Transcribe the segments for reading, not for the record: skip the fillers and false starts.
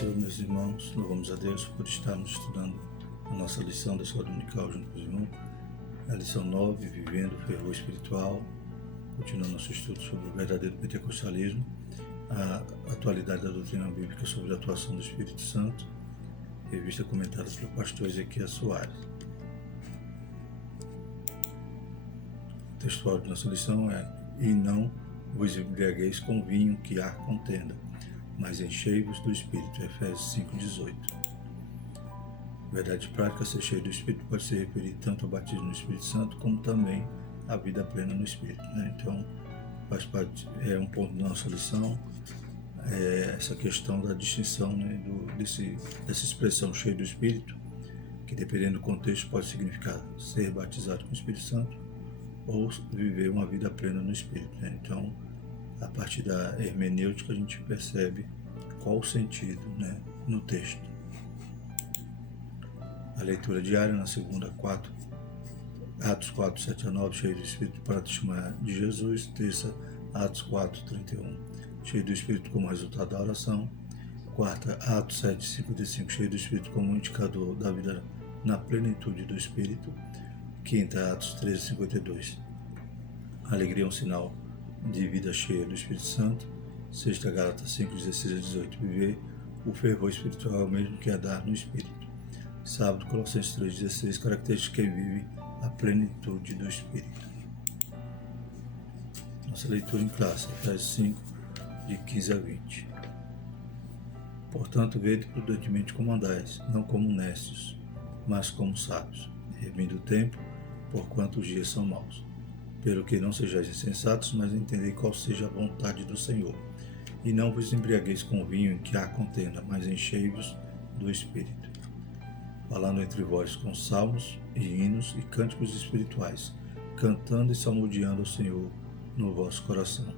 Senhor, meus irmãos, louvamos a Deus por estarmos estudando a nossa lição da Escola Dominical junto com os irmãos. A lição 9, Vivendo o Fervor Espiritual, continuando nosso estudo sobre o verdadeiro pentecostalismo, a atualidade da doutrina bíblica sobre a atuação do Espírito Santo, revista comentada pelo pastor Ezequiel Soares. O textual de nossa lição é: E não vos embriagueis com vinho que há contenda, mas enchei-vos do Espírito, Efésios 5,18. Verdade prática: ser cheio do Espírito pode se referir tanto ao batismo no Espírito Santo, como também à vida plena no Espírito, né? Então, faz parte, é um ponto da nossa lição, essa questão da distinção, né, dessa expressão cheio do Espírito, que dependendo do contexto pode significar ser batizado com o Espírito Santo ou viver uma vida plena no Espírito, né? Então, a partir da hermenêutica a gente percebe qual o sentido, né, no texto. A leitura diária na segunda, Atos 4, 7 a 9, cheio do Espírito para testemunhar de Jesus. Terça, Atos 4, 31, cheio do Espírito como resultado da oração. Quarta, Atos 7, 55, cheio do Espírito como indicador da vida na plenitude do Espírito. Quinta, Atos 13, 52, alegria é um sinal de vida cheia do Espírito Santo. Sexta, Gálatas 5, 16 a 18, viver o fervor espiritual mesmo que andar no Espírito. Sábado, Colossenses 3, 16, características de quem vive a plenitude do Espírito. Nossa leitura em classe, Efésios 5, de 15 a 20. Portanto, vede prudentemente como andais, não como necios, mas como sábios, remindo o tempo, porquanto os dias são maus. Pelo que não sejais insensatos, mas entendei qual seja a vontade do Senhor. E não vos embriagueis com vinho em que há contenda, mas enchei-vos do Espírito, falando entre vós com salmos e hinos e cânticos espirituais, cantando e salmodiando ao Senhor no vosso coração,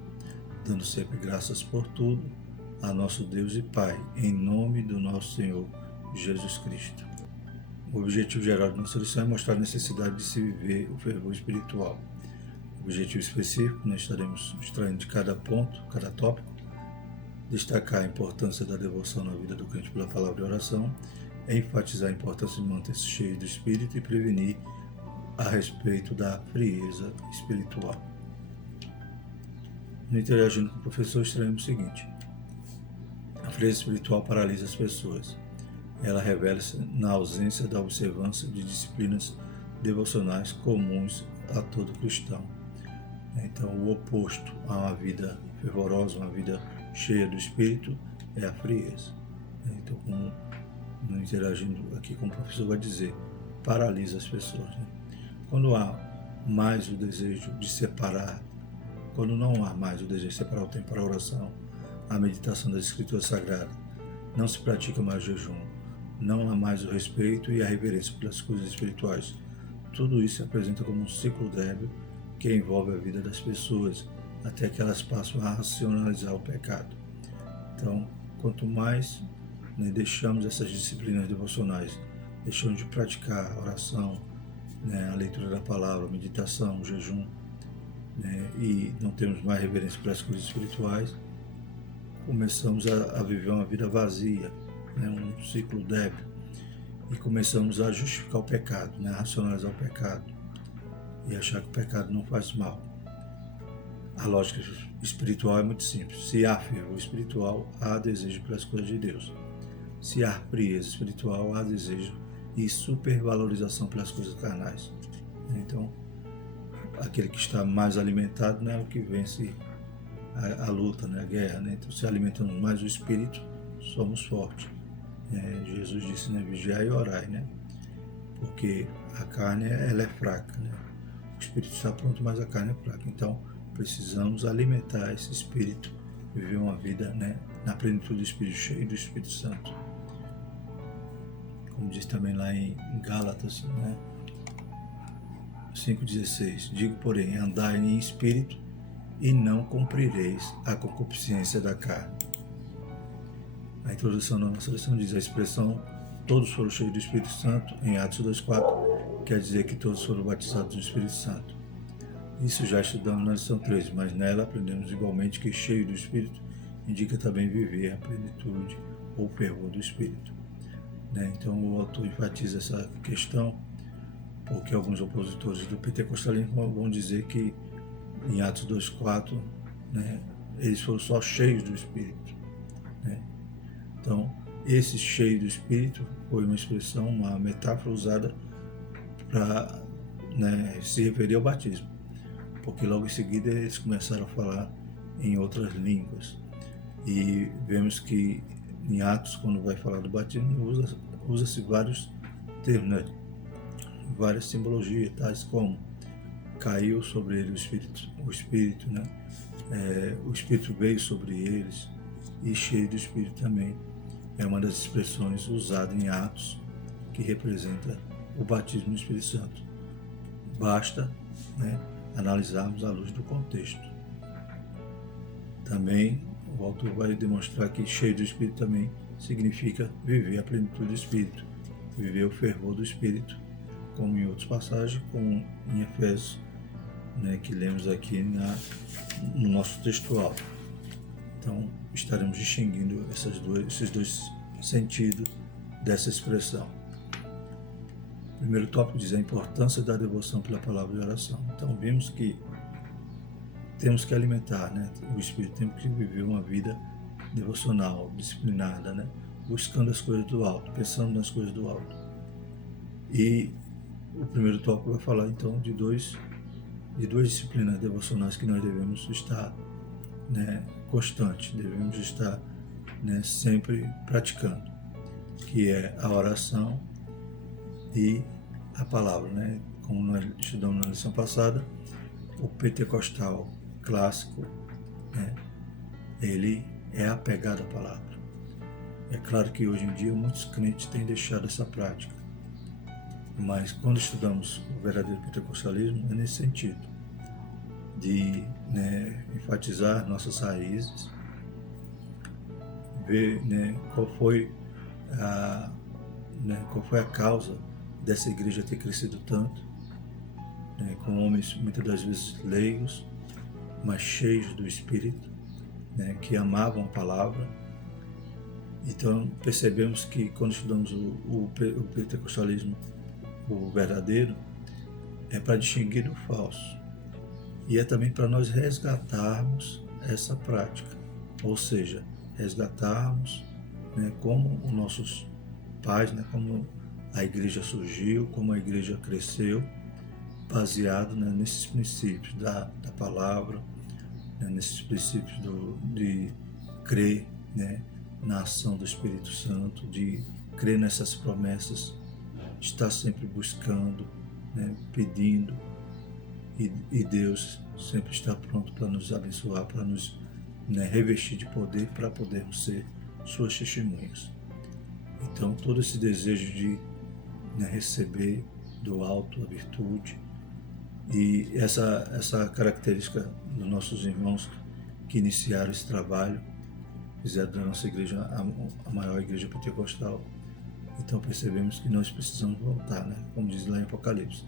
dando sempre graças por tudo a nosso Deus e Pai, em nome do nosso Senhor Jesus Cristo. O objetivo geral de nossa lição é mostrar a necessidade de se viver o fervor espiritual. O objetivo específico, nós estaremos extraindo de cada ponto, cada tópico, destacar a importância da devoção na vida do crente pela palavra e oração, enfatizar a importância de manter-se cheio do Espírito e prevenir a respeito da frieza espiritual. No Interagindo com o Professor, extraímos o seguinte: a frieza espiritual paralisa as pessoas. Ela revela-se na ausência da observância de disciplinas devocionais comuns a todo cristão. Então, o oposto a uma vida fervorosa, uma vida cheia do Espírito, é a frieza. Então, no Interagindo aqui com o professor, vai dizer, paralisa as pessoas, né? Quando há mais o desejo de separar, quando não há mais o desejo de separar o tempo para a oração, a meditação das Escrituras Sagradas, não se pratica mais o jejum, não há mais o respeito e a reverência pelas coisas espirituais. Tudo isso se apresenta como um ciclo débil que envolve a vida das pessoas até que elas passam a racionalizar o pecado. Então, quanto mais, né, deixamos essas disciplinas devocionais, deixamos de praticar a oração, né, a leitura da palavra, a meditação, o jejum, né, e não temos mais reverência pelas coisas espirituais, começamos a viver uma vida vazia, né, um ciclo débil, e começamos a justificar o pecado, né, a racionalizar o pecado e achar que o pecado não faz mal. A lógica espiritual é muito simples. Se há fervor espiritual, há desejo pelas coisas de Deus. Se há frieza espiritual, há desejo e supervalorização pelas coisas carnais. Então, aquele que está mais alimentado, né, é o que vence a luta, né, a guerra, né? Então, se alimentamos mais do Espírito, somos fortes. Jesus disse, né, vigiai e orai, né? Porque a carne, ela é fraca, né? O Espírito está pronto, mas a carne é fraca. Então, precisamos alimentar esse Espírito, viver uma vida, né, na plenitude do Espírito, cheio do Espírito Santo. Como diz também lá em Gálatas, né, 5,16, digo, porém, andai em Espírito e não cumprireis a concupiscência da carne. A introdução da nossa lição diz: a expressão todos foram cheios do Espírito Santo, em Atos 2,4, quer dizer que todos foram batizados no Espírito Santo. Isso já estudamos na lição 13, mas nela aprendemos igualmente que cheio do Espírito indica também viver a plenitude ou fervor do Espírito. Né? Então o autor enfatiza essa questão porque alguns opositores do pentecostalismo vão dizer que em Atos 2,4, né, eles foram só cheios do Espírito. Né? Então, esse cheio do Espírito foi uma expressão, uma metáfora usada para, né, se referir ao batismo, porque logo em seguida eles começaram a falar em outras línguas. E vemos que em Atos, quando vai falar do batismo, usa-se vários termos, né? Várias simbologias, tais como caiu sobre ele o Espírito, né? O Espírito veio sobre eles, e cheio do Espírito também. É uma das expressões usadas em Atos que representa o batismo no Espírito Santo. Basta, né, analisarmos à luz do contexto. Também o autor vai demonstrar que cheio do Espírito também significa viver a plenitude do Espírito, viver o fervor do Espírito, como em outras passagens, como em Efésios, né, que lemos aqui no nosso textual. Então, estaremos distinguindo esses dois sentidos dessa expressão. O primeiro tópico diz a importância da devoção pela palavra de oração. Então, vimos que temos que alimentar, né, o Espírito, temos que viver uma vida devocional, disciplinada, né, buscando as coisas do alto, pensando nas coisas do alto. E o primeiro tópico vai falar, então, de duas disciplinas devocionais que nós devemos estar, né, constante, devemos estar, né, sempre praticando, que é a oração e a palavra, né? Como nós estudamos na lição passada, o pentecostal clássico, né, ele é apegado à palavra. É claro que hoje em dia muitos crentes têm deixado essa prática, mas quando estudamos o verdadeiro pentecostalismo é nesse sentido, de, né, enfatizar nossas raízes, ver, né, qual foi a causa dessa igreja ter crescido tanto, né, com homens muitas das vezes leigos, mas cheios do Espírito, né, que amavam a palavra. Então percebemos que quando estudamos o pentecostalismo, o verdadeiro, é para distinguir do falso. E é também para nós resgatarmos essa prática, ou seja, resgatarmos, né, como os nossos pais, né, como a igreja surgiu, como a igreja cresceu, baseado, né, nesses princípios da palavra, né, nesses princípios de crer, né, na ação do Espírito Santo, de crer nessas promessas, estar sempre buscando, né, pedindo, e Deus sempre está pronto para nos abençoar, para nos, né, revestir de poder, para podermos ser suas testemunhas. Então, todo esse desejo de, né, receber do alto a virtude, e essa característica dos nossos irmãos que iniciaram esse trabalho, fizeram da nossa igreja a maior igreja pentecostal. Então percebemos que nós precisamos voltar, né? Como diz lá em Apocalipse,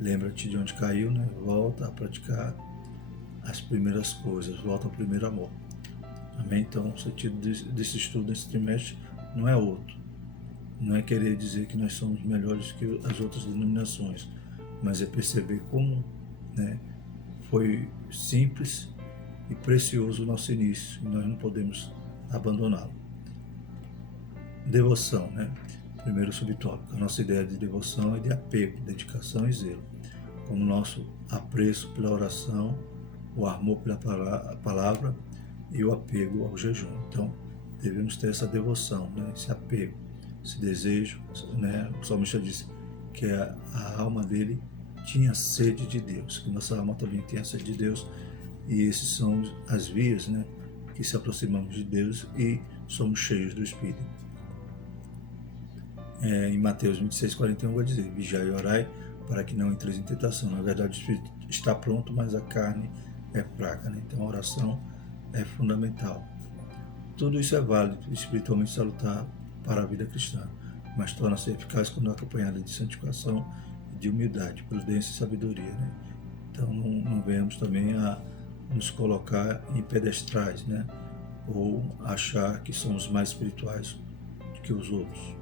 lembra-te de onde caiu, né? Volta a praticar as primeiras coisas, volta ao primeiro amor. Amém? Então o sentido desse estudo, desse trimestre, não é outro. Não é querer dizer que nós somos melhores que as outras denominações, mas é perceber como, né, foi simples e precioso o nosso início, e nós não podemos abandoná-lo. Devoção, né? Primeiro subtópico. A nossa ideia de devoção é de apego, dedicação e zelo, como nosso apreço pela oração, o amor pela palavra e o apego ao jejum. Então, devemos ter essa devoção, né? Esse apego, esse desejo, né? O salmista disse que a alma dele tinha sede de Deus, que nossa alma também tem a sede de Deus, e esses são as vias, né, que se aproximamos de Deus e somos cheios do Espírito. Em Mateus 26:41 vai dizer: vigiai e orai para que não entreis em tentação. Na verdade, o Espírito está pronto, mas a carne é fraca, né? Então a oração é fundamental. Tudo isso é válido, espiritualmente salutar para a vida cristã, mas torna-se eficaz quando acompanhada de santificação, de humildade, prudência e sabedoria, né? Então não venhamos também a nos colocar em pedestrais, né? ou achar que somos mais espirituais do que os outros.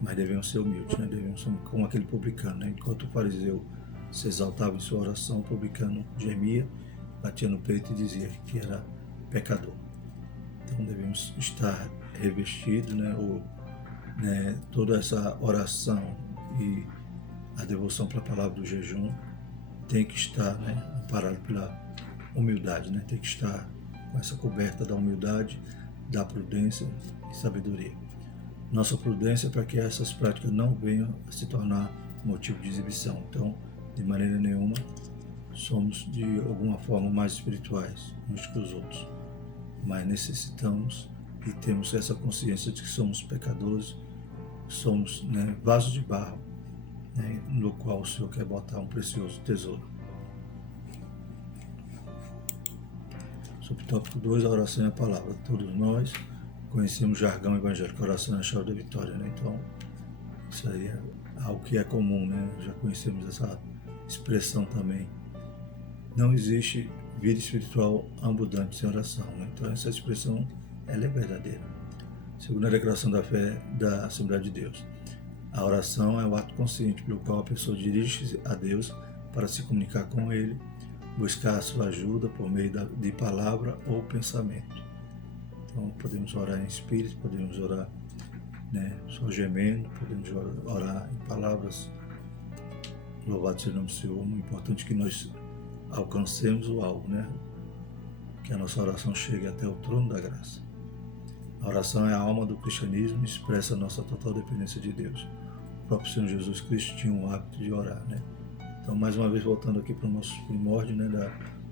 Mas devemos ser humildes, né? Devemos ser como aquele publicano, né? Enquanto o fariseu se exaltava em sua oração, o publicano gemia, batia no peito e dizia que era pecador. Então devemos estar revestidos, né? Toda essa oração e a devoção para a palavra do jejum tem que estar, né, amparado pela humildade, né? Tem que estar com essa coberta da humildade, da prudência e sabedoria. Nossa prudência é para que essas práticas não venham a se tornar motivo de exibição. Então, de maneira nenhuma, somos de alguma forma mais espirituais uns que os outros, mas necessitamos e temos essa consciência de que somos pecadores, somos, né, vasos de barro, né, no qual o Senhor quer botar um precioso tesouro. Sobre o tópico 2, a oração e a palavra. Todos nós conhecemos o jargão evangélico, a oração é a chave da vitória, né? Então, isso aí é algo que é comum, né? Já conhecemos essa expressão também. Não existe vida espiritual abundante sem oração, né? Então, essa expressão, ela é verdadeira. Segundo a declaração da fé da Assembleia de Deus, a oração é o ato consciente pelo qual a pessoa dirige-se a Deus para se comunicar com Ele, buscar a sua ajuda por meio de palavra ou pensamento. Então, podemos orar em espírito, podemos orar, né, só gemendo, podemos orar em palavras. Louvado seja o nome do Senhor. O importante é que nós alcancemos o alvo, né? Que a nossa oração chegue até o trono da graça. A oração é a alma do cristianismo e expressa a nossa total dependência de Deus. O próprio Senhor Jesus Cristo tinha o hábito de orar, né? Então, mais uma vez, voltando aqui para o nosso primórdio, né,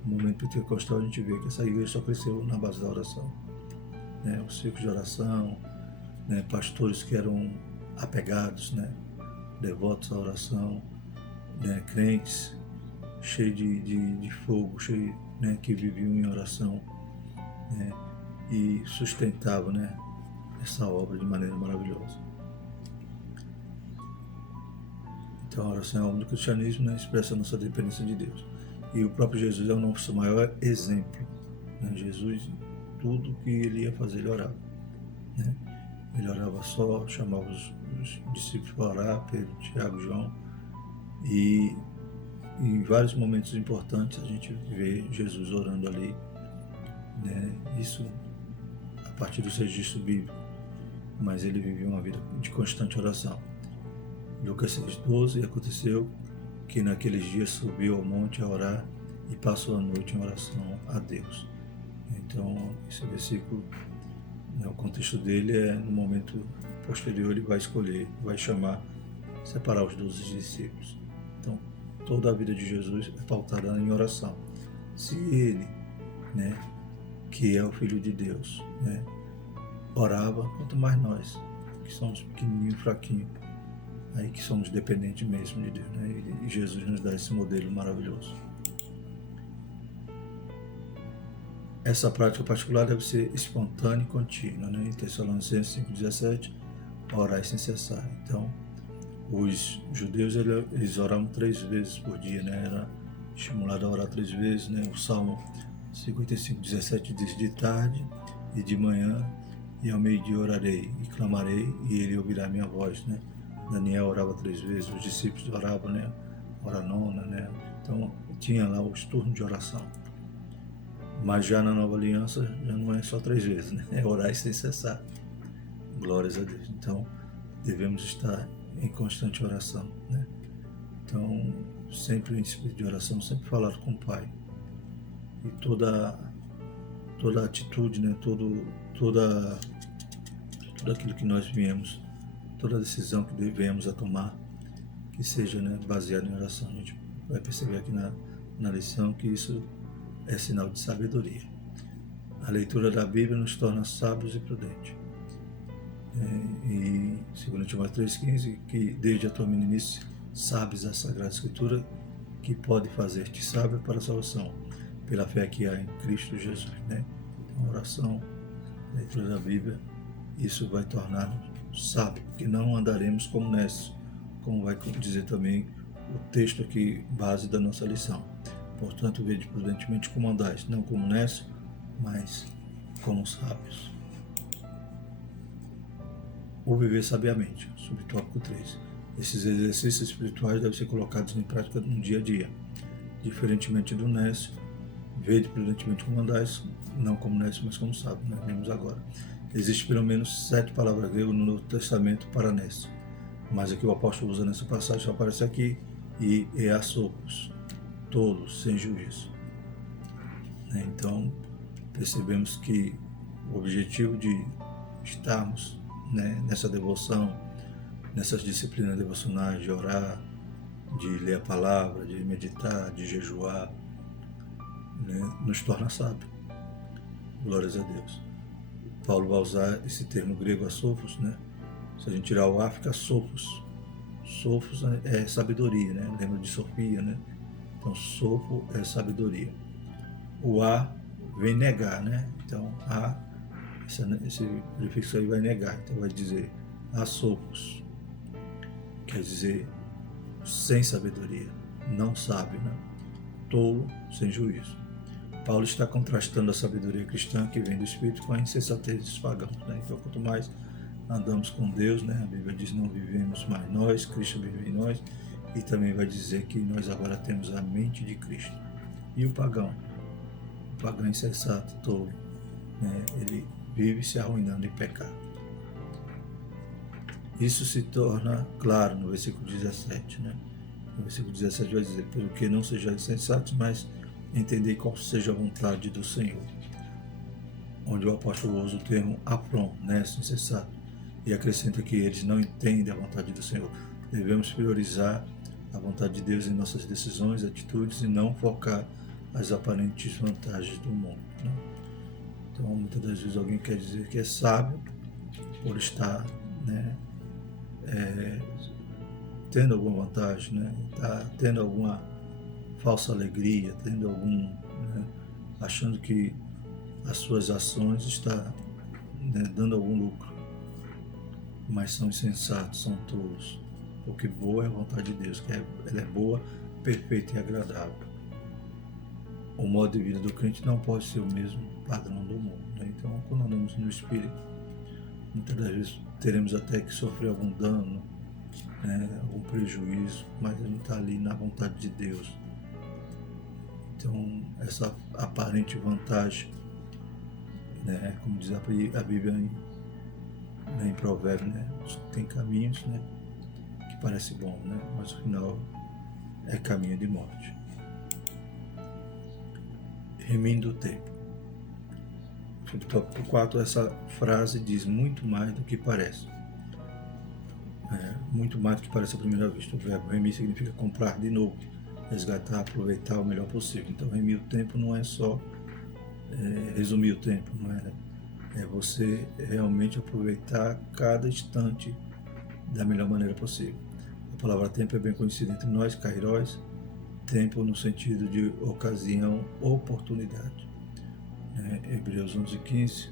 do momento pentecostal, a gente vê que essa igreja só cresceu na base da oração. Né? Os círculos de oração, né, pastores que eram apegados, né, devotos à oração, né, crentes cheios de fogo, cheios, né, que viviam em oração, né, e sustentavam, né, essa obra de maneira maravilhosa. Então, a oração é a alma do cristianismo, né, expressa a nossa dependência de Deus. E o próprio Jesus é o nosso maior exemplo. Né? Jesus, tudo que ele ia fazer, ele orava. Né? Ele orava só, chamava os discípulos para orar, Pedro, Tiago, João. E em vários momentos importantes a gente vê Jesus orando ali. Né? Isso a partir dos registros bíblicos. Mas ele vivia uma vida de constante oração. Lucas 6,12, aconteceu que naqueles dias subiu ao monte a orar e passou a noite em oração a Deus. Então, esse versículo, né, o contexto dele é no momento posterior, ele vai escolher, vai chamar, separar os 12 discípulos. Então, toda a vida de Jesus é pautada em oração. Se ele, né, que é o Filho de Deus, né, orava, quanto mais nós, que somos pequenininhos, fraquinhos, aí que somos dependentes mesmo de Deus, né? E Jesus nos dá esse modelo maravilhoso. Essa prática particular deve ser espontânea e contínua, né? Em Tessalonicenses 5,17, orai sem cessar. Então, os judeus, eles oravam 3 vezes por dia, né? Era estimulado a orar 3 vezes, né? O Salmo 55,17 diz: de tarde e de manhã e ao meio-dia orarei e clamarei e ele ouvirá minha voz, né? Daniel orava 3 vezes, os discípulos oravam, né? Hora nona, né? Então, tinha lá os turnos de oração. Mas já na nova aliança, já não é só 3 vezes, né? É orar sem cessar. Glórias a Deus. Então, devemos estar em constante oração, né? Então, sempre em espírito de oração, sempre falar com o Pai. E toda atitude, né? Tudo aquilo que nós viemos, toda decisão que devemos a tomar, que seja, né, baseada em oração. A gente vai perceber aqui na lição que isso é sinal de sabedoria. A leitura da Bíblia nos torna sábios e prudentes. E 2 Timóteo 3,15, que desde a tua meninice sabes a Sagrada Escritura, que pode fazer-te sábio para a salvação, pela fé que há em Cristo Jesus. Né? Então, oração, leitura da Bíblia, isso vai tornar-nos sábios, porque não andaremos como necios, como vai dizer também o texto aqui, base da nossa lição. Portanto, vede prudentemente como andais, não como necios, mas como sábios. O viver sabiamente, subtópico 3. Esses exercícios espirituais devem ser colocados em prática no dia a dia. Diferentemente do Nécio, vede prudentemente como andais, não como Nécio, mas como sábio, né? Vemos agora. Existe pelo menos 7 palavras gregas no Novo Testamento para Nécio, mas aqui o apóstolo usa nessa passagem só aparece aqui, e easopos, tolos, sem juízo. Então, percebemos que o objetivo de estarmos, né, nessa devoção, nessas disciplinas devocionais, de orar, de ler a palavra, de meditar, de jejuar, né, nos torna sábio. Glórias a Deus. Paulo vai usar esse termo grego asofos, né? Se a gente tirar o A, fica sofos. Sofos é sabedoria, né? Lembra de Sofia, né? Então, sofo é sabedoria. O A vem negar, né? Então, A, esse prefixo aí vai negar. Então, vai dizer asofos. Quer dizer, sem sabedoria, não sábio, né? Tolo, sem juízo. Paulo está contrastando a sabedoria cristã que vem do Espírito com a insensatez dos pagãos, né? Então, quanto mais andamos com Deus, né? A Bíblia diz: não vivemos mais nós, Cristo vive em nós, e também vai dizer que nós agora temos a mente de Cristo. E o pagão insensato, tolo, né? Ele vive se arruinando em pecado. Isso se torna claro no versículo 17, né? No versículo 17 vai dizer: pelo que não sejam insensatos, mas entendei qual seja a vontade do Senhor. Onde o apóstolo usa o termo apron, né, insensato, e acrescenta que eles não entendem a vontade do Senhor. Devemos priorizar a vontade de Deus em nossas decisões, atitudes, e não focar as aparentes vantagens do mundo, né? Então, muitas das vezes alguém quer dizer que é sábio por estar, né, tendo alguma vantagem, né, tá tendo alguma falsa alegria, tendo algum, né, achando que as suas ações estão, né, dando algum lucro, mas são insensatos, são tolos, porque boa é a vontade de Deus, que ela é boa, perfeita e agradável. O modo de vida do crente não pode ser o mesmo padrão do mundo, né? Então, quando andamos no Espírito, muitas das vezes teremos até que sofrer algum dano, né, algum prejuízo, mas a gente está ali na vontade de Deus. Então, essa aparente vantagem, né, como diz a Bíblia em Provérbios, né, tem caminhos, né, que parece bom, né, mas o final é caminho de morte. Remindo o tempo. Subtópico 4, essa frase diz muito mais do que parece. Muito mais do que parece à primeira vista. O verbo remir significa comprar de novo, resgatar, aproveitar o melhor possível. Então, remir o tempo não é só resumir o tempo, não é você realmente aproveitar cada instante da melhor maneira possível. A palavra tempo é bem conhecida entre nós, kairos, tempo no sentido de ocasião, oportunidade. Hebreus 11:15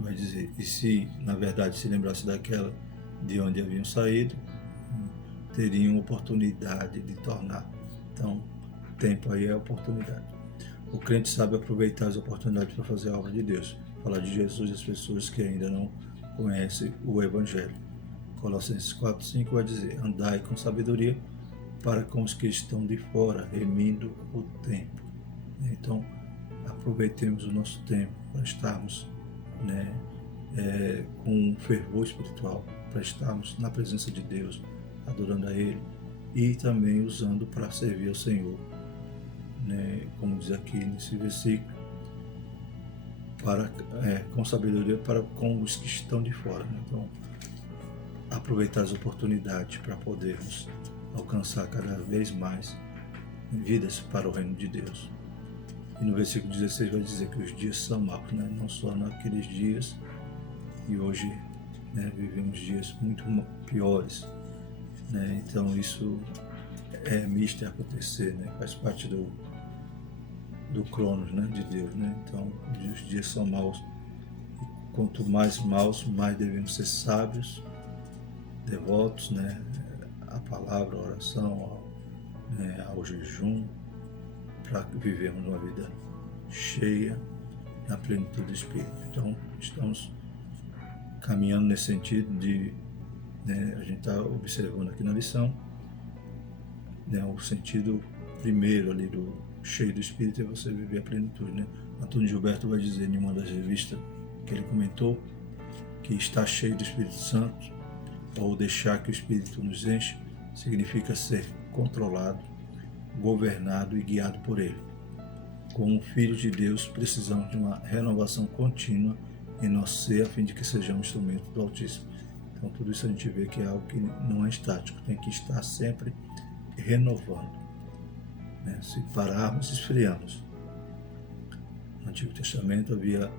vai dizer: e se na verdade se lembrasse daquela de onde haviam saído, teriam oportunidade de tornar. Então, tempo aí é oportunidade. O crente sabe aproveitar as oportunidades para fazer a obra de Deus, falar de Jesus às pessoas que ainda não conhecem o Evangelho. Colossenses 4:5 vai dizer: andai com sabedoria para com os que estão de fora, remindo o tempo. Então, aproveitemos o nosso tempo para estarmos, né, com um fervor espiritual, para estarmos na presença de Deus, adorando a Ele, e também usando para servir ao Senhor, né, como diz aqui nesse versículo, com sabedoria para com os que estão de fora, né? Então, aproveitar as oportunidades para podermos alcançar cada vez mais vidas para o reino de Deus. E no versículo 16 vai dizer que os dias são maus, né? Não só naqueles dias, e hoje, né, vivemos dias muito piores, né? Então isso é misto a acontecer, né? Faz parte do cronos, né, de Deus, né? Então os dias são maus, e quanto mais maus, mais devemos ser sábios, devotos, né, à palavra, à oração, ao jejum, para vivermos uma vida cheia, na plenitude do Espírito. Então, estamos caminhando nesse sentido de, a gente está observando aqui na lição, o sentido primeiro ali do cheio do Espírito é você viver a plenitude. Antônio Gilberto vai dizer em uma das revistas que ele comentou que estar cheio do Espírito Santo, ou deixar que o Espírito nos enche, significa ser controlado, governado e guiado por ele. Como filhos de Deus, precisamos de uma renovação contínua em nosso ser, a fim de que sejamos instrumentos do Altíssimo. Então, tudo isso a gente vê que é algo que não é estático, tem que estar sempre renovando. Se pararmos, esfriamos. No Antigo Testamento havia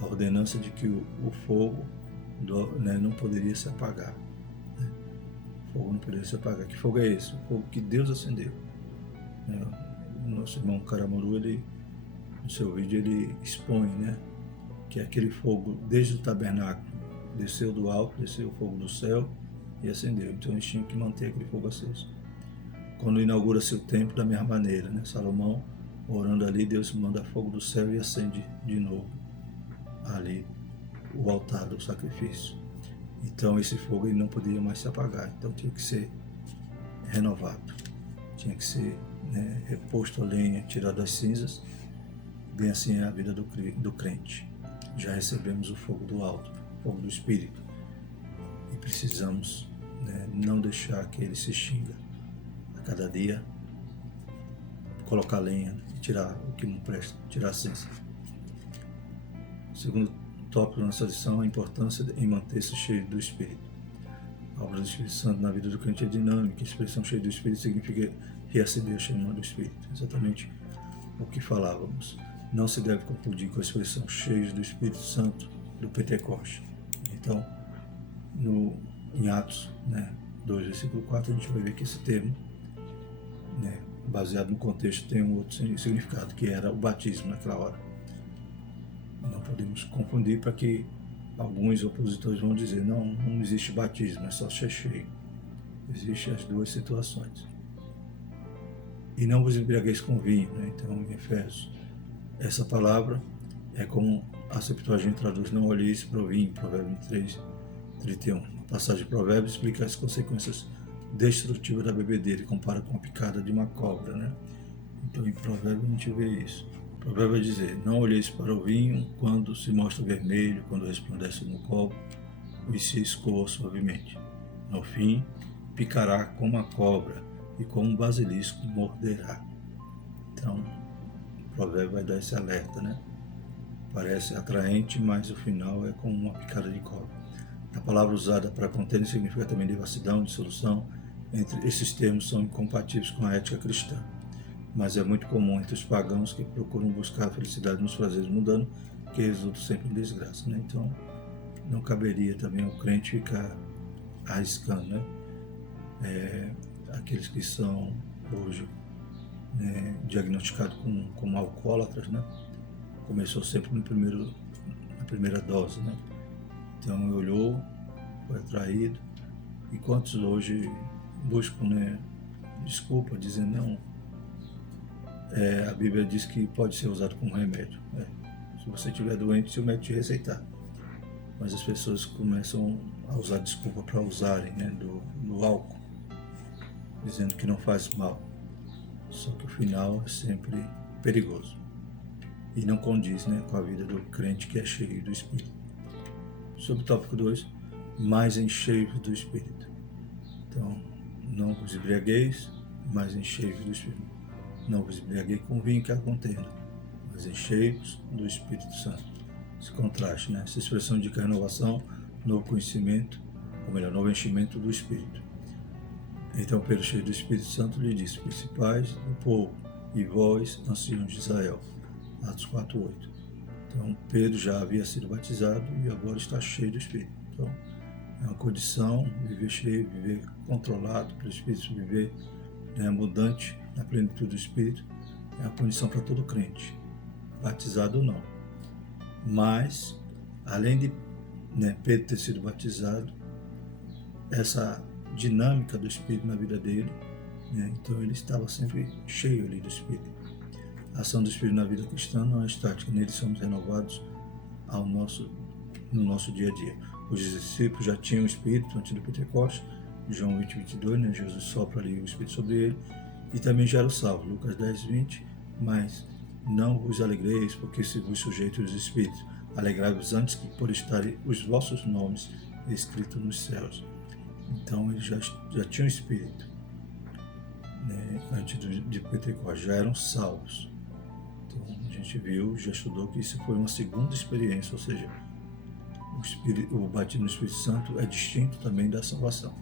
a ordenança de que o fogo não poderia se apagar. O fogo não poderia se apagar. Que fogo é esse? O fogo que Deus acendeu. O nosso irmão Caramuru, no seu vídeo, ele expõe que aquele fogo, desde o tabernáculo, desceu do alto, desceu o fogo do céu e acendeu. Então eles tinham que manter aquele fogo aceso. Quando inaugura-se o templo, da mesma maneira, Salomão, orando ali, Deus manda fogo do céu e acende de novo ali o altar do sacrifício. Então esse fogo ele não podia mais se apagar, então tinha que ser renovado, tinha que ser reposto a lenha, tirado das cinzas. Bem assim é a vida do crente. Já recebemos o fogo do alto, o fogo do Espírito, e precisamos não deixar que ele se extinga. A cada dia, colocar lenha e tirar o que não presta, tirar a cinza. Segundo tópico da nossa lição, a importância em manter-se cheio do Espírito. A obra do Espírito Santo na vida do crente é dinâmica. A expressão cheio do Espírito significa reacender a chama do Espírito. Exatamente o que falávamos. Não se deve confundir com a expressão cheios do Espírito Santo do Pentecoste. Então, em Atos 2, versículo 4, a gente vai ver que esse termo, baseado no contexto, tem um outro significado, que era o batismo naquela hora. Não podemos confundir, para que alguns opositores vão dizer, não existe batismo, é só ser cheio. Existem as duas situações. E não vos embriagueis com vinho, então em Efésios, essa palavra é como a Septuaginta traduz, não olheis para o vinho, Provérbios 23, 31. A passagem de Provérbios explica as consequências destrutivas da bebedeira e compara com a picada de uma cobra, Então em Provérbios a gente vê isso. O provérbio vai dizer, não olheis para o vinho quando se mostra vermelho, quando resplandece no copo e se escoa suavemente. No fim, picará como a cobra e como um basilisco morderá. Então, o provérbio vai dar esse alerta, Parece atraente, mas o final é como uma picada de cobra. A palavra usada para contêiner significa também devassidão, dissolução. Entre esses termos são incompatíveis com a ética cristã, mas é muito comum entre os pagãos que procuram buscar a felicidade nos prazeres mundanos, que resultam sempre em desgraça. Então, não caberia também ao crente ficar arriscando, Aqueles que são hoje diagnosticados como alcoólatras, Começou sempre na primeira dose, Então ele olhou, foi atraído, e quantos hoje buscam desculpa, dizendo não, a Bíblia diz que pode ser usado como remédio. Se você estiver doente, se o médico te receitar. Mas as pessoas começam a usar desculpa para usarem do álcool, dizendo que não faz mal. Só que o final é sempre perigoso. E não condiz com a vida do crente que é cheio do Espírito. Sobre o tópico 2, mais encheios do Espírito. Então, não vos embriagueis, mas encheios do Espírito. Não vos embriagueis com vinho que há contenda, mas encheios do Espírito Santo. Esse contraste, Essa expressão indica renovação, novo conhecimento, ou melhor, novo enchimento do Espírito. Então Pedro, cheio do Espírito Santo, lhe disse, principais do povo, e vós, anciãos de Israel. Atos 4:8. Então Pedro já havia sido batizado e agora está cheio do Espírito. Então é uma condição, viver cheio, viver controlado pelo Espírito, viver abundante na plenitude do Espírito, é uma condição para todo crente, batizado ou não. Mas, além de Pedro ter sido batizado, essa dinâmica do Espírito na vida dele, então ele estava sempre cheio ali do Espírito. A ação do Espírito na vida cristã não é estática, nele somos renovados no nosso dia a dia. Os discípulos já tinham o Espírito antes do Pentecostes, João 20, 22, né? Jesus sopra ali o Espírito sobre ele, e também já eram salvos, Lucas 10, 20, mas não vos alegreis, porque se vos sujeitos os Espíritos, alegrai-vos antes que por estarem os vossos nomes escritos nos céus. Então eles já tinham Espírito, né? Antes de Pentecostes, já eram salvos. Então a gente viu, já estudou que isso foi uma segunda experiência, ou seja, o batismo no Espírito Santo é distinto também da salvação.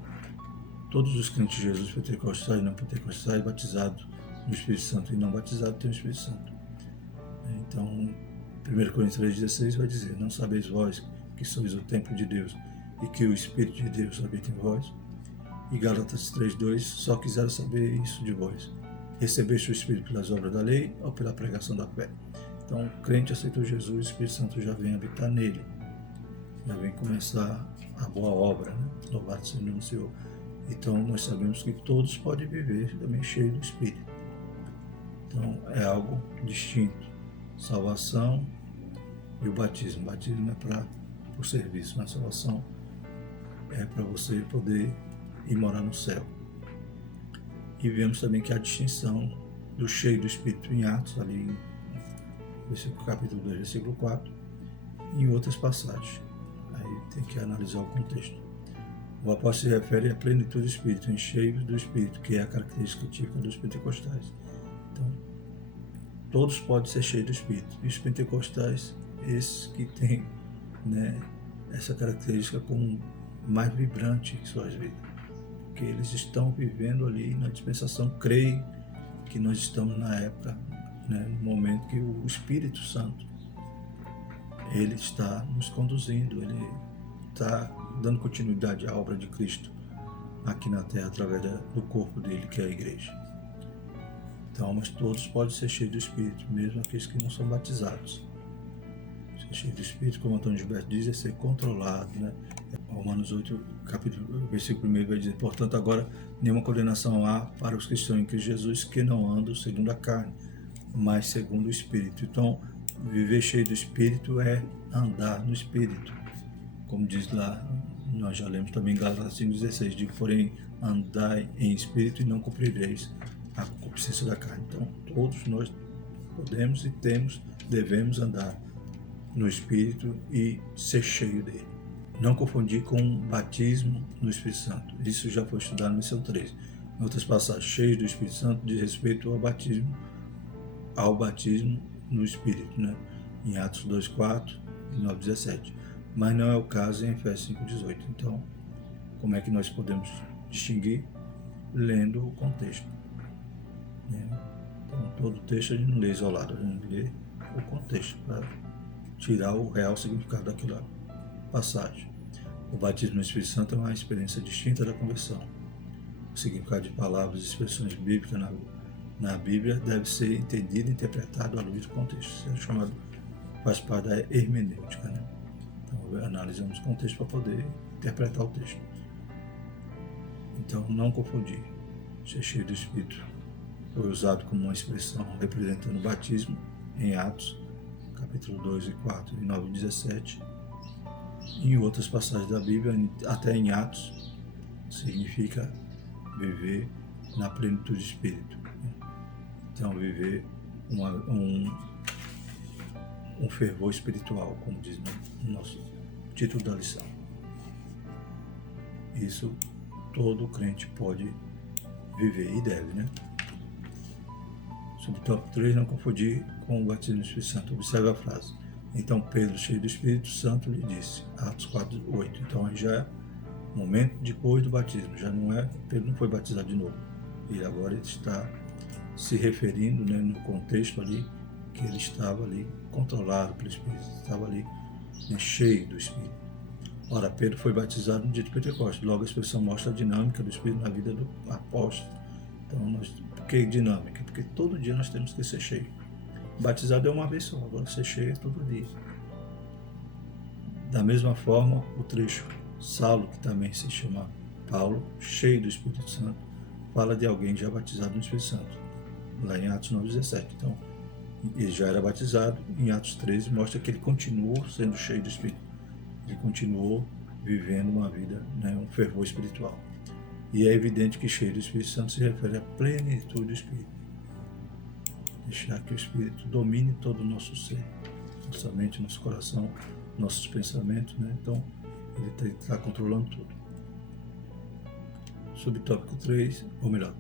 Todos os crentes de Jesus, pentecostais e não pentecostais, batizados no Espírito Santo e não batizados, têm o Espírito Santo. Então, 1 Coríntios 3,16 vai dizer: não sabeis vós que sois o templo de Deus e que o Espírito de Deus habita em vós? E Gálatas 3,2: só quiseram saber isso de vós. Recebeste o Espírito pelas obras da lei ou pela pregação da fé? Então, o crente aceitou Jesus, o Espírito Santo já vem habitar nele, já vem começar a boa obra, né? Louvado seja o nome do Senhor. Então, nós sabemos que todos podem viver também cheios do Espírito. Então, é algo distinto. Salvação e o batismo. O batismo é para o serviço, mas a salvação é para você poder ir morar no céu. E vemos também que a distinção do cheio do Espírito em Atos, ali no capítulo 2, versículo 4, e em outras passagens. Aí tem que analisar o contexto. O apóstolo se refere à plenitude do Espírito, em cheios do Espírito, que é a característica típica dos pentecostais. Então, todos podem ser cheios do Espírito. E os pentecostais, esses que têm, né, essa característica como mais vibrante em suas vidas. Porque eles estão vivendo ali na dispensação, creio que nós estamos na época, né, no momento que o Espírito Santo, ele está nos conduzindo, ele está dando continuidade à obra de Cristo aqui na terra através do corpo dele, que é a igreja. Então, mas todos podem ser cheios do Espírito, mesmo aqueles que não são batizados. Ser cheio do Espírito, como Antônio Gilberto diz, é ser controlado, né? Romanos 8, versículo 1 vai dizer: portanto, agora nenhuma condenação há para os que estão em Cristo Jesus, que não andam segundo a carne, mas segundo o Espírito. Então, viver cheio do Espírito é andar no Espírito. Como diz lá, nós já lemos também em Gálatas 5,16, digo, porém, andai em Espírito e não cumprireis a concupiscência da carne. Então, todos nós podemos e devemos andar no Espírito e ser cheio dele. Não confundir com batismo no Espírito Santo. Isso já foi estudado na lição 3. Em outras passagens, cheio do Espírito Santo diz respeito ao batismo no Espírito, né? Em Atos 2,4 e 9,17. Mas não é o caso em Efésios 5,18. Então, como é que nós podemos distinguir? Lendo o contexto. Então, todo texto a gente não lê isolado, a gente lê o contexto para tirar o real significado daquela passagem. O batismo no Espírito Santo é uma experiência distinta da conversão. O significado de palavras e expressões bíblicas na Bíblia deve ser entendido e interpretado à luz do contexto. Isso é chamado, faz parte da hermenêutica, né? Então, analisamos o contexto para poder interpretar o texto. Então, não confundir. Ser cheio do Espírito foi usado como uma expressão representando o batismo em Atos, capítulo 2 e 4 e 9 e 17. Em outras passagens da Bíblia, até em Atos, significa viver na plenitude do Espírito. Então, viver um fervor espiritual, como diz no nosso título da lição. Isso todo crente pode viver e deve, né? Sobre o tópico 3, não confundir com o batismo do Espírito Santo. Observe a frase. Então Pedro, cheio do Espírito Santo, lhe disse. Atos 4:8. Então aí já é momento depois do batismo. Já não é, Pedro não foi batizado de novo. Ele agora está se referindo, né, no contexto ali, que ele estava ali controlado pelo Espírito, estava ali, né, cheio do Espírito. Ora, Pedro foi batizado no dia de Pentecostes. Logo a expressão mostra a dinâmica do Espírito na vida do apóstolo. Então, por que dinâmica? Porque todo dia nós temos que ser cheio. Batizado é uma vez só, agora ser cheio é todo dia. Da mesma forma, o trecho Saulo, que também se chama Paulo, cheio do Espírito Santo, fala de alguém já batizado no Espírito Santo, lá em Atos 9:17. Então, Ele já era batizado. Em Atos 13 mostra que ele continuou sendo cheio do Espírito. Ele continuou vivendo uma vida, né, um fervor espiritual. E é evidente que cheio do Espírito Santo se refere à plenitude do Espírito. Deixar que o Espírito domine todo o nosso ser, nossa mente, nosso coração, nossos pensamentos, né? Então, ele está controlando tudo. Subtópico 3, ou melhor,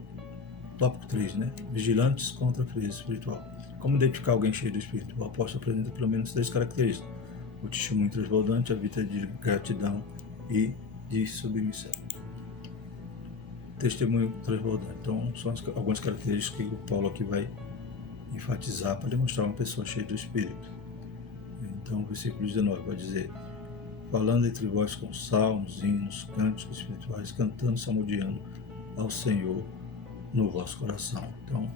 tópico 3, né? Vigilantes contra a frieza espiritual. Como identificar alguém cheio do Espírito? O apóstolo apresenta pelo menos 3 características: o testemunho transbordante, a vida de gratidão e de submissão. Testemunho transbordante. Então, são algumas características que o Paulo aqui vai enfatizar para demonstrar uma pessoa cheia do Espírito. Então, o versículo 19 vai dizer: falando entre vós com salmos, hinos, cânticos espirituais, cantando, salmodiando ao Senhor no vosso coração. Então,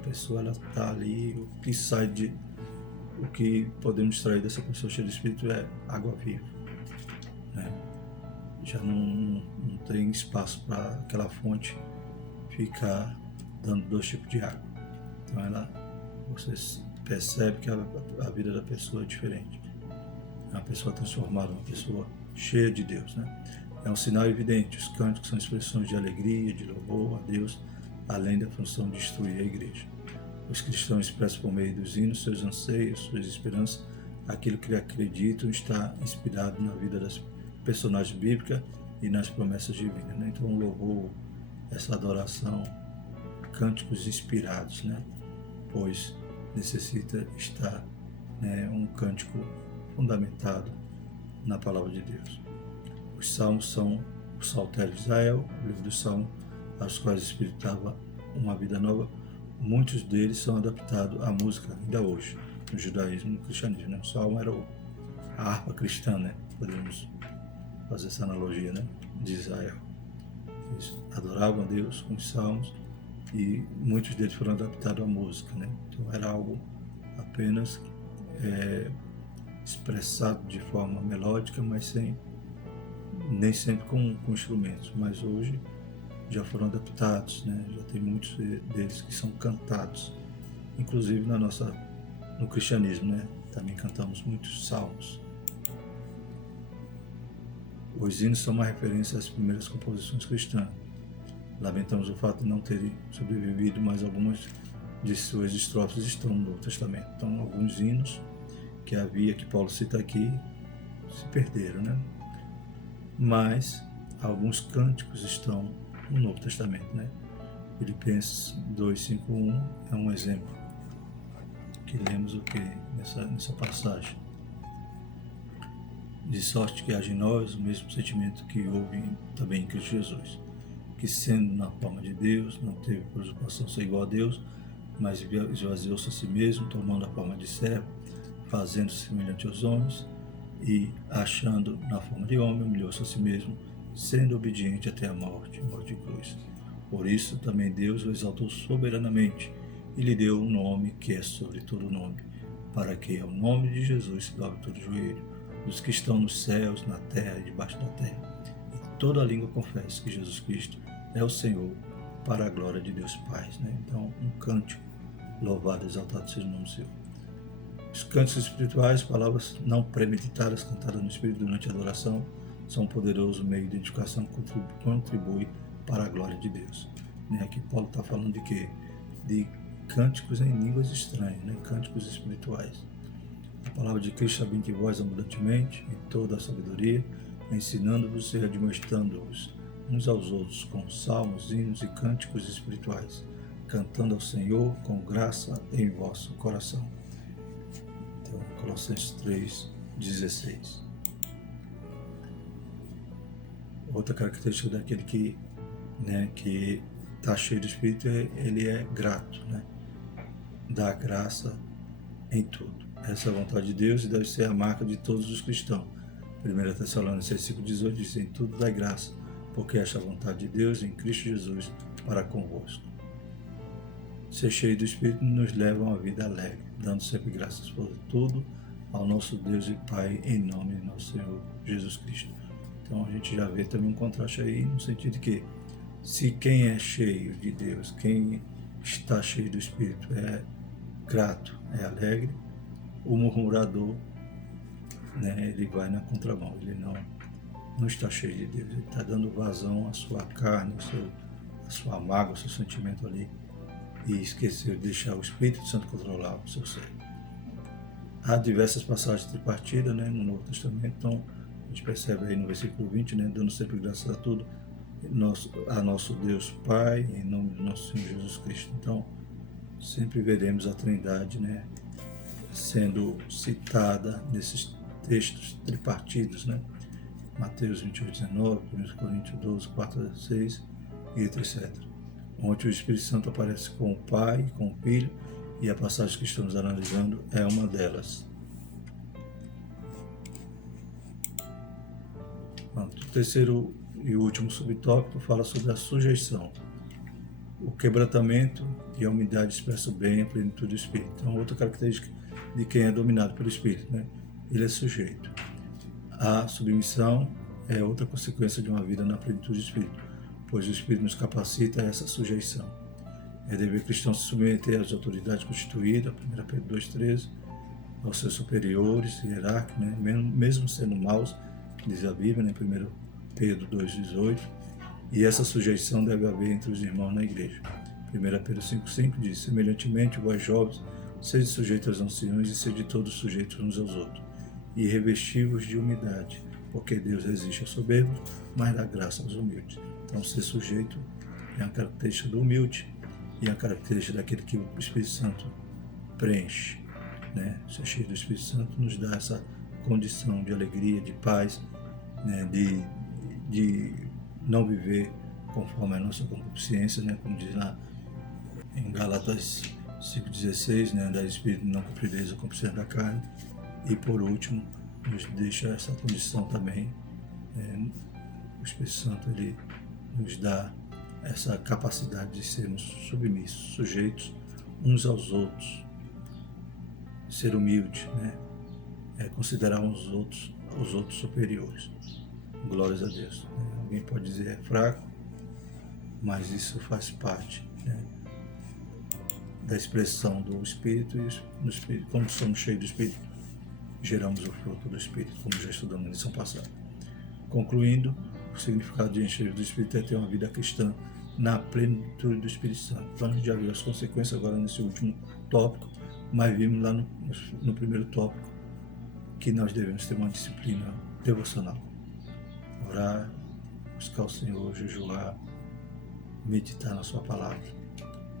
a pessoa está ali, o que podemos extrair dessa pessoa cheia do Espírito é água viva, né? Já não tem espaço para aquela fonte ficar dando 2 tipos de água. Então, você percebe que a vida da pessoa é diferente. É uma pessoa transformada, uma pessoa cheia de Deus, né? É um sinal evidente. Os cânticos são expressões de alegria, de louvor a Deus, além da função de instruir a igreja. Os cristãos expressam por meio dos hinos seus anseios, suas esperanças, aquilo que acreditam está inspirado na vida das personagens bíblicas e nas promessas divinas, né? Então, o louvor, essa adoração, cânticos inspirados, né? Pois necessita estar, né, um cântico fundamentado na palavra de Deus. Os salmos são o Saltério de Israel, o livro dos Salmos, aos quais o Espírito dava uma vida nova. Muitos deles são adaptados à música ainda hoje, no judaísmo e no cristianismo, né? O salmo era a harpa cristã, né? Podemos fazer essa analogia, né? De Israel. Eles adoravam a Deus com os salmos e muitos deles foram adaptados à música, né? Então era algo apenas expressado de forma melódica, mas nem sempre com instrumentos. Mas hoje já foram adaptados, né? Já tem muitos deles que são cantados, inclusive no cristianismo, né? Também cantamos muitos salmos. Os hinos são uma referência às primeiras composições cristãs. Lamentamos o fato de não terem sobrevivido, mas algumas de suas estrofes estão no Novo Testamento. Então, alguns hinos que havia, que Paulo cita aqui, se perderam, né? Mas alguns cânticos estão no Novo Testamento, né? Filipenses 2:5-1 é um exemplo que lemos nessa passagem. De sorte que haja em nós o mesmo sentimento que houve também em Cristo Jesus, que sendo na forma de Deus, não teve por usurpação ser igual a Deus, mas esvaziou-se a si mesmo, tomando a forma de servo, fazendo-se semelhante aos homens, e achando na forma de homem, humilhou-se a si mesmo, sendo obediente até a morte de cruz. Por isso também Deus o exaltou soberanamente e lhe deu um nome que é sobre todo nome, para que ao nome de Jesus se dobre todo joelho, dos que estão nos céus, na terra e debaixo da terra, e toda a língua confesse que Jesus Cristo é o Senhor, para a glória de Deus Pai, né? Então, um cântico, louvado, exaltado seja o nome do Senhor. Os cânticos espirituais, palavras não premeditadas, cantadas no Espírito durante a adoração, são um poderoso meio de edificação que contribui para a glória de Deus. Aqui Paulo está falando de quê? De cânticos em línguas estranhas, né? Cânticos espirituais. A palavra de Cristo habita em vós abundantemente, em toda a sabedoria, ensinando-vos e admoestando-vos uns aos outros com salmos, hinos e cânticos espirituais, cantando ao Senhor com graça em vosso coração. Então, Colossenses 3:16. Outra característica daquele que está cheio do Espírito ele é grato, né? Dá graça em tudo. Essa é a vontade de Deus e deve ser a marca de todos os cristãos. 1 Tessalonicenses 5:18 diz: em tudo dai graça, porque esta é a vontade de Deus em Cristo Jesus para convosco. Ser cheio do Espírito nos leva a uma vida alegre, dando sempre graças por tudo ao nosso Deus e Pai, em nome de nosso Senhor Jesus Cristo. Então a gente já vê também um contraste aí, no sentido de que se quem é cheio de Deus, quem está cheio do Espírito, grato é alegre, o murmurador, né, ele vai na contramão, ele não está cheio de Deus, ele está dando vazão à sua carne, à sua mágoa, ao seu sentimento ali, e esqueceu de deixar o Espírito Santo controlar o seu ser. Há diversas passagens tripartidas, né, no Novo Testamento, então a gente percebe aí no versículo 20, né, dando sempre graças a tudo, a nosso Deus Pai, em nome do nosso Senhor Jesus Cristo. Então, sempre veremos a Trindade, né, sendo citada nesses textos tripartidos, né, Mateus 28:19, 1 Coríntios 12, 4 a 6 e etc. Onde o Espírito Santo aparece com o Pai, com o Filho, e a passagem que estamos analisando é uma delas. O terceiro e último subtópico fala sobre a sujeição. O quebrantamento e a humildade expressam bem a plenitude do Espírito. Então, outra característica de quem é dominado pelo Espírito, né? Ele é sujeito. A submissão é outra consequência de uma vida na plenitude do Espírito, pois o Espírito nos capacita a essa sujeição. É dever cristão se submeter às autoridades constituídas, 1 Pedro 2,13, aos seus superiores, hierárquicos, né? Mesmo sendo maus, diz a Bíblia, né? 1 Pedro 2,18, e essa sujeição deve haver entre os irmãos na igreja. 1 Pedro 5,5 diz: semelhantemente, vós jovens, sede sujeitos aos anciões e sede todos sujeitos uns aos outros, e revesti-vos de humildade, porque Deus resiste aos soberbos, mas dá graça aos humildes. Então, ser sujeito é uma característica do humilde e a característica daquele que o Espírito Santo preenche, né? Ser cheio do Espírito Santo nos dá essa condição de alegria, de paz, né? de não viver conforme a nossa concupiscência, né? Como diz lá em Gálatas 5,16, né? Da Espírito não cumprireis a concupiscência da carne. E por último, nos deixa essa condição também, né? O Espírito Santo, ele nos dá essa capacidade de sermos submissos, sujeitos uns aos outros, ser humilde, né? Considerar os outros superiores. Glórias a Deus. Alguém pode dizer é fraco, mas isso faz parte, né, da expressão do Espírito, e no Espírito, como somos cheios do Espírito, geramos o fruto do Espírito, como já estudamos na lição passada. Concluindo, o significado de encher do Espírito é ter uma vida cristã na plenitude do Espírito Santo. Então a gente já viu as consequências agora nesse último tópico, mas vimos lá no primeiro tópico que nós devemos ter uma disciplina devocional. Orar, buscar o Senhor, jejuar, meditar na sua palavra,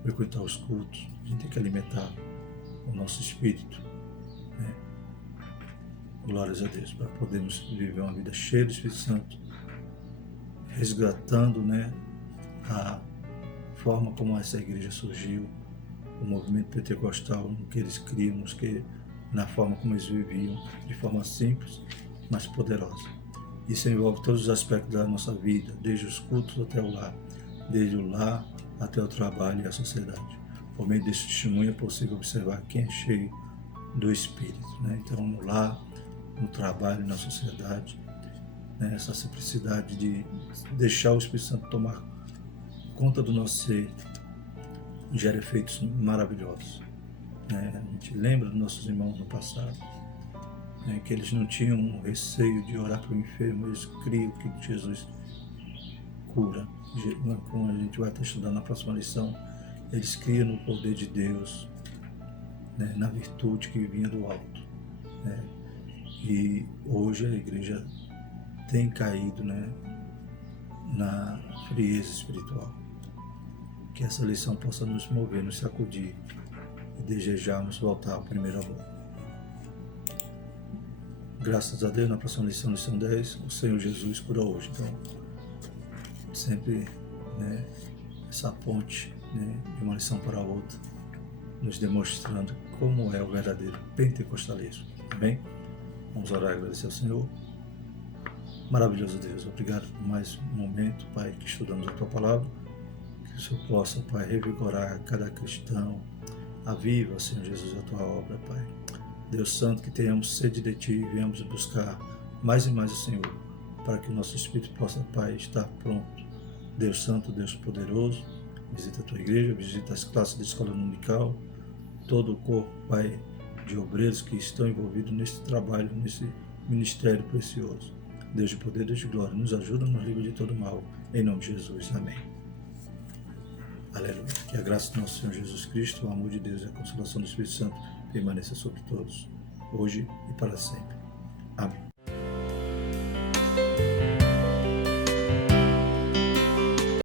frequentar os cultos. A gente tem que alimentar o nosso espírito, né? Glórias a Deus, para podermos viver uma vida cheia do Espírito Santo, resgatando, né, a forma como essa igreja surgiu, o movimento pentecostal, no que eles criam, na forma como eles viviam, de forma simples, mas poderosa. Isso envolve todos os aspectos da nossa vida, desde os cultos até o lar, desde o lar até o trabalho e a sociedade. Por meio desse testemunho é possível observar quem é cheio do Espírito, né? Então, no lar, no trabalho, na sociedade, né? Essa simplicidade de deixar o Espírito Santo tomar conta do nosso ser gera efeitos maravilhosos, né? A gente lembra dos nossos irmãos no passado, né, que eles não tinham receio de orar para o enfermo, eles criam que Jesus cura. Como a gente vai estar estudando na próxima lição, eles criam no poder de Deus, né, na virtude que vinha do alto, né? E hoje a igreja tem caído, né, na frieza espiritual. Que essa lição possa nos mover, nos sacudir e desejarmos voltar ao primeiro amor. Graças a Deus, na próxima lição, lição 10, o Senhor Jesus cura hoje. Então, sempre, né, essa ponte, né, de uma lição para a outra, nos demonstrando como é o verdadeiro pentecostalismo. Amém? Vamos orar e agradecer ao Senhor. Maravilhoso Deus, obrigado por mais um momento, Pai, que estudamos a Tua Palavra. Que o Senhor possa, Pai, revigorar cada cristão. Aviva, Senhor Jesus, a Tua obra, Pai. Deus Santo, que tenhamos sede de Ti e venhamos buscar mais e mais o Senhor, para que o nosso Espírito possa, Pai, estar pronto. Deus Santo, Deus poderoso, visita a Tua igreja, visita as classes da escola dominical, todo o corpo, Pai, de obreiros que estão envolvidos nesse trabalho, nesse ministério precioso. Deus de poder, Deus de glória, nos ajuda, nos livra de todo mal. Em nome de Jesus. Amém. Aleluia. Que a graça do nosso Senhor Jesus Cristo, o amor de Deus e a consolação do Espírito Santo permaneça sobre todos, hoje e para sempre. Amém.